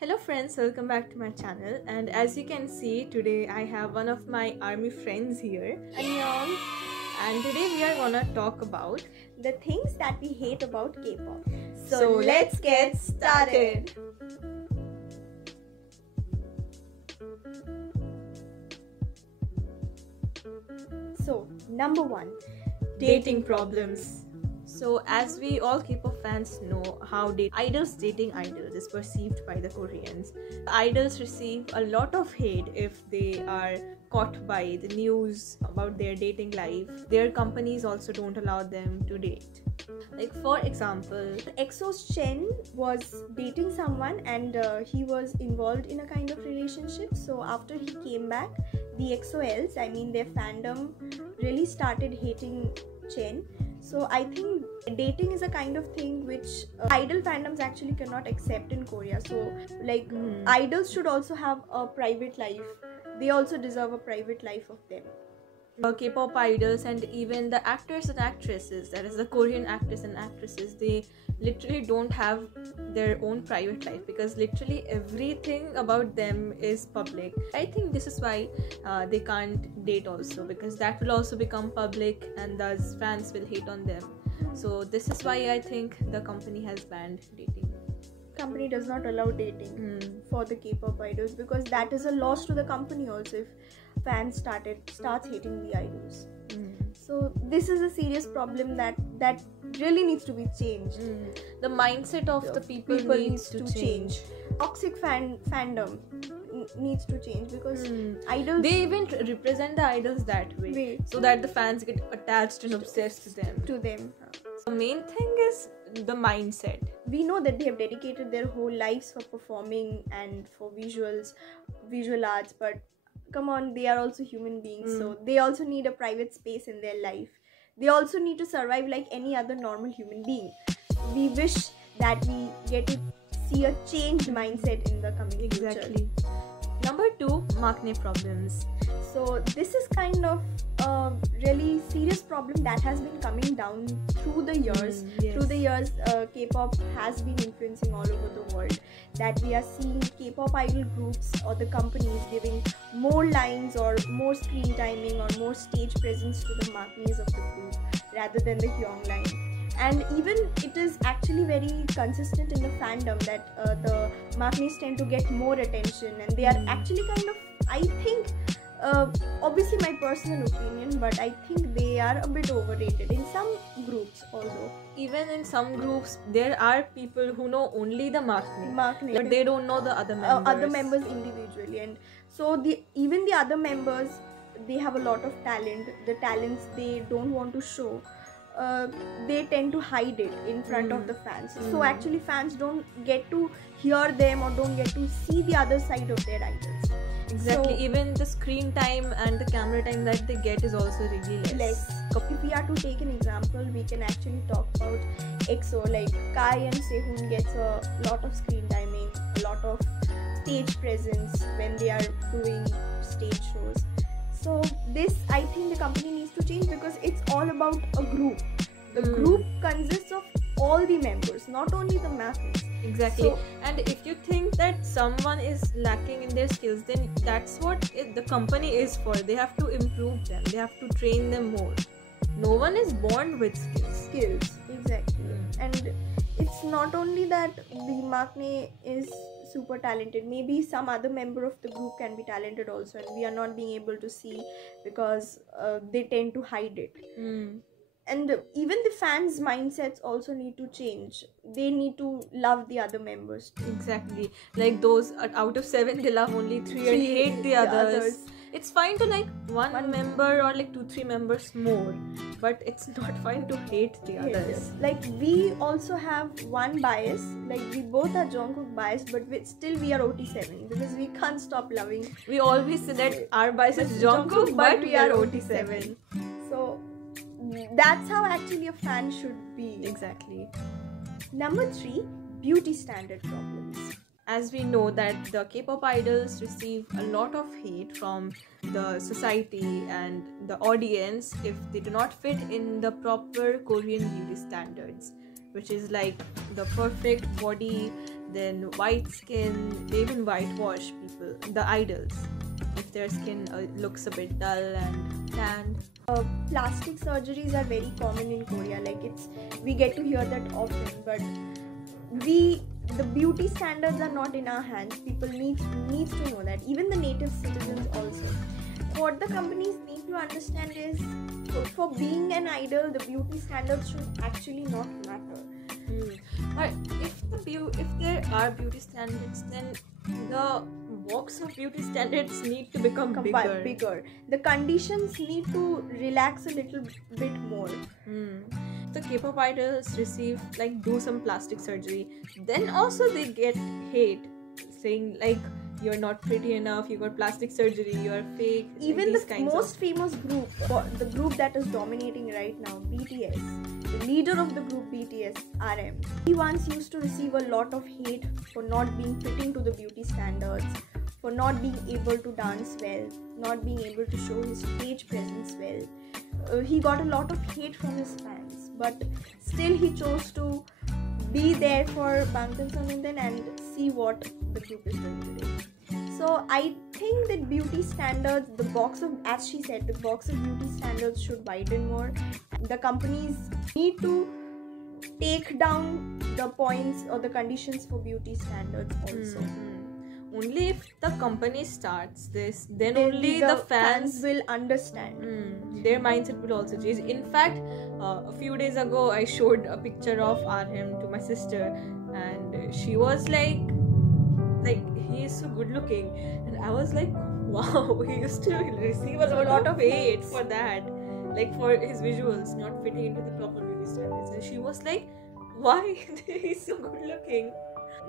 Hello friends, welcome back to my channel. And as you can see, today I have one of my army friends here. Annyeong. And today we are gonna talk about The things that we hate about K-pop. So let's get started. So, number 1. dating problems. So as we all K-pop fans know how idols dating idols is perceived by the Koreans. Idols receive a lot of hate if they are caught by the news about their dating life. Their companies also don't allow them to date. Like for example, EXO's Chen was dating someone and he was involved in a kind of relationship. So after he came back, the EXO-Ls, I mean their fandom, really started hating Chen. So I think dating is a kind of thing which idol fandoms actually cannot accept in Korea. So like idols should also have a private life. They also deserve a private life of them. K-pop idols and even the actors and actresses, that is the Korean actors and actresses, they literally don't have their own private life because literally everything about them is public. I think this is why they can't date also, because that will also become public and thus fans will hate on them. So this is why I think the company has banned dating. Company does not allow dating for the K-pop idols because that is a loss to the company also if fans starts hating the idols. So this is a serious problem that really needs to be changed. The mindset of the people needs to change. Toxic fandom needs to change because idols, they even represent the idols that way so that the fans get attached and obsessed to them. The main thing is the mindset. We know that they have dedicated their whole lives for performing and for visual arts, but come on, they are also human beings, so they also need a private space in their life. They also need to survive like any other normal human being. We wish that we get to see a changed mindset in the coming future. Number 2, maknae problems. So this is kind of a really serious problem that has been coming down through the years. Through the years, K-pop has been influencing all over the world. That we are seeing K-pop idol groups or the companies giving more lines or more screen timing or more stage presence to the maknaes of the group rather than the Hyung line. And even it is actually very consistent in the fandom that the maknaes tend to get more attention, and they are actually kind of, I think, obviously my personal opinion, but I think they are a bit overrated in some groups. Although even in some groups there are people who know only the maknae, but they don't know the other members. Individually, and so even the other members, they have a lot of talent. The talents they don't want to show, they tend to hide it in front of the fans. So actually fans don't get to hear them or don't get to see the other side of their idols. Exactly. So, even the screen time and the camera time that they get is also really less. If we are to take an example, we can actually talk about EXO. Like Kai and Sehun gets a lot of screen timing, a lot of stage presence when they are doing stage shows. So this, I think the company needs to change because it's all about a group. The group consists of all the members, not only the maknaes. Exactly. So, and if you think that someone is lacking in their skills, then that's what the company is for. They have to improve them. They have to train them more. No one is born with skills. Exactly. And it's not only that the maknae is super talented. Maybe some other member of the group can be talented also, and we are not being able to see because they tend to hide it. And even the fans' mindsets also need to change. They need to love the other members too. Exactly. Like those out of 7, they love only 3 and hate the others. It's fine to like one member or like 2-3 members more, but it's not fine to hate the others. Like we also have one bias. Like we both are Jungkook biased, but still we are OT7 because we can't stop loving. We always say that our bias is Jungkook, but we are OT7. So that's how actually a fan should be. Exactly. Number 3, beauty standard problems. As we know that the K-pop idols receive a lot of hate from the society and the audience if they do not fit in the proper Korean beauty standards, which is like the perfect body then white skin. They even whitewash people, the idols, if their skin looks a bit dull and tanned. Plastic surgeries are very common in Korea. Like we get to hear that often, but the beauty standards are not in our hands. People needs to know that. Even the native citizens also. What the companies need to understand is, for being an idol, the beauty standards should actually not matter. But if there are beauty standards, then the box of beauty standards need to become bigger. The conditions need to relax a little bit more. The K-pop idols do some plastic surgery, then also they get hate, saying like, you're not pretty enough, you got plastic surgery, you're fake. Even the most famous group, the group that is dominating right now, BTS, the leader of the group BTS, RM, he once used to receive a lot of hate for not being fitting to the beauty standards, for not being able to dance well, not being able to show his stage presence well. He got a lot of hate from his fans, but still he chose to be there for Bangtan Sonyeondan and see what the group is doing today. So I think that beauty standards, as she said, the box of beauty standards should widen more. The companies need to take down the points or the conditions for beauty standards also. Only if the company starts this, then only the fans will understand. Their mindset will also change. In fact, a few days ago, I showed a picture of RM to my sister, and she was like he is so good looking, and I was like, wow, he used to receive a lot of hate for that, like for his visuals not fitting into the proper beauty standards, and she was like, why? He's so good looking.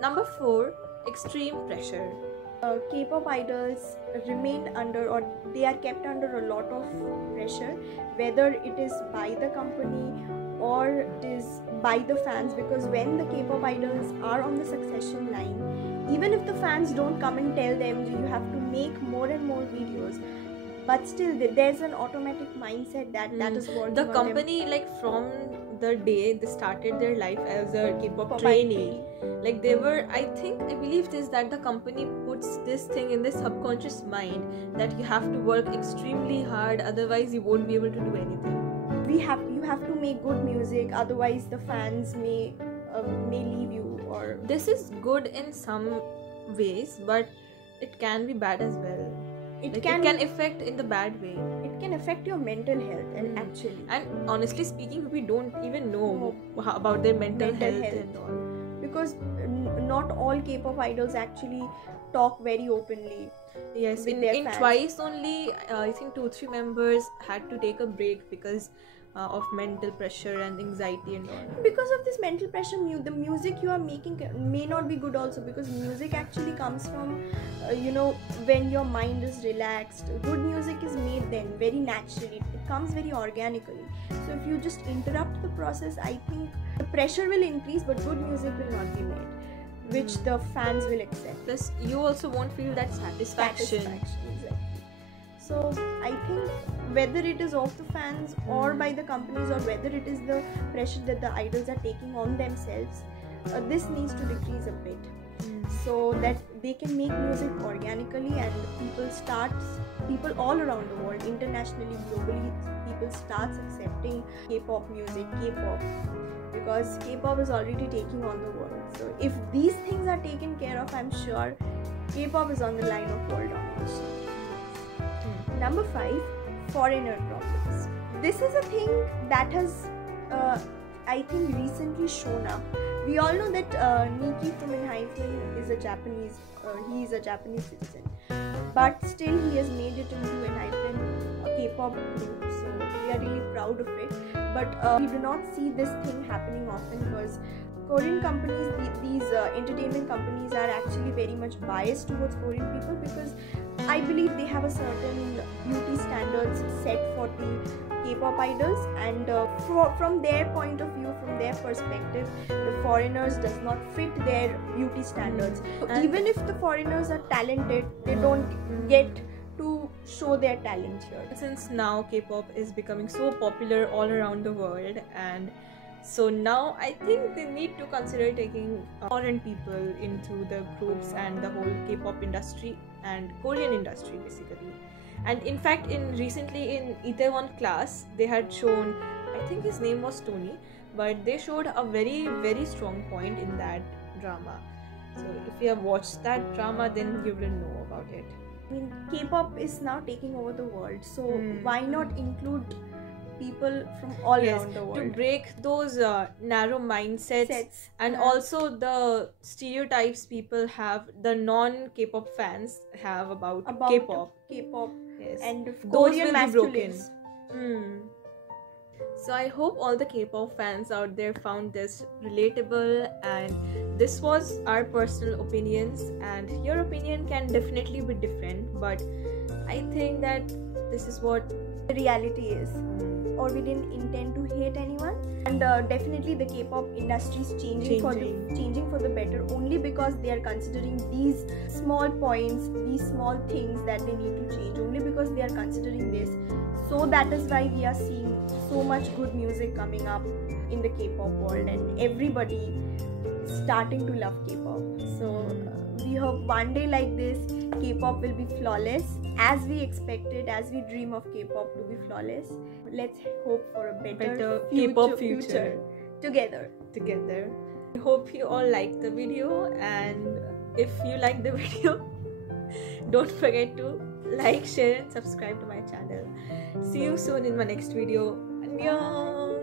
Number 4, extreme pressure. K-pop idols remained under, or they are kept under a lot of pressure, whether it is by the company or it is by the fans, because when the K-pop idols are on the succession line, even if the fans don't come and tell them you have to make more and more videos, but still there's an automatic mindset that is working the on company them. Like from the day they started their life as a K-pop trainee, like they were, I believe this, that the company puts this thing in the subconscious mind that you have to work extremely hard, otherwise you won't be able to do anything. You have to make good music, otherwise the fans may leave you. Or this is good in some ways, but it can be bad as well. It can affect in the bad way. It can affect your mental health, and actually. And honestly speaking, we don't even know about their mental health and all. Because not all K-pop idols actually talk very openly. Yes, in Twice only, I think 2-3 members had to take a break because of mental pressure and anxiety and all. Because of this mental pressure, the music you are making may not be good also, because music actually comes from when your mind is relaxed. Good music is made then very naturally, it comes very organically. So if you just interrupt the process, I think the pressure will increase, but good music will not be made, which the fans will accept. Plus you also won't feel that satisfaction. Exactly. So I think whether it is of the fans or by the companies, or whether it is the pressure that the idols are taking on themselves, this needs to decrease a bit, so that they can make music organically, and people all around the world, internationally, globally, people starts accepting K-pop music, K-pop, because K-pop is already taking on the world. So if these things are taken care of, I'm sure K-pop is on the line of world domination. Number 5, foreigner problems. This is a thing that has, I think, recently shown up. We all know that Nikki from ENHYPEN is a Japanese. He is a Japanese citizen, but still he has made it into ENHYPEN, a K-pop group. So we are really proud of it. But we do not see this thing happening often, because Korean companies, these entertainment companies, are actually very much biased towards Korean people, because I believe they have a certain beauty standards set for the K-pop idols, and from their point of view, from their perspective, the foreigners does not fit their beauty standards. So even if the foreigners are talented, they don't get to show their talent here. Since now K-pop is becoming so popular all around the world, and So now I think they need to consider taking foreign people into the groups and the whole K-pop industry and Korean industry basically. And in fact, recently in Itaewon Class, they had shown, I think his name was Tony, but they showed a very, very strong point in that drama. So if you have watched that drama, then you will know about it. I mean, K-pop is now taking over the world, so why not include people from all around the world? To break those narrow mindsets and also the stereotypes people have, the non-K-pop fans have about K-pop. Yes. And those will be broken. So I hope all the K-pop fans out there found this relatable, and this was our personal opinions, and your opinion can definitely be different, but I think that this is what the reality is. Or we didn't intend to hate anyone, and definitely the K-pop industry is changing for the better, only because they are considering these small points, these small things that they need to change, only because they are considering this. So that is why we are seeing so much good music coming up in the K-pop world, and everybody starting to love K-pop. So we hope one day like this K-pop will be flawless, as we expected, as we dream of K-pop to be flawless. Let's hope for a better K-pop future together. I hope you all liked the video, and if you like the video, don't forget to like, share and subscribe to my channel. See you soon in my next video. Annyeong!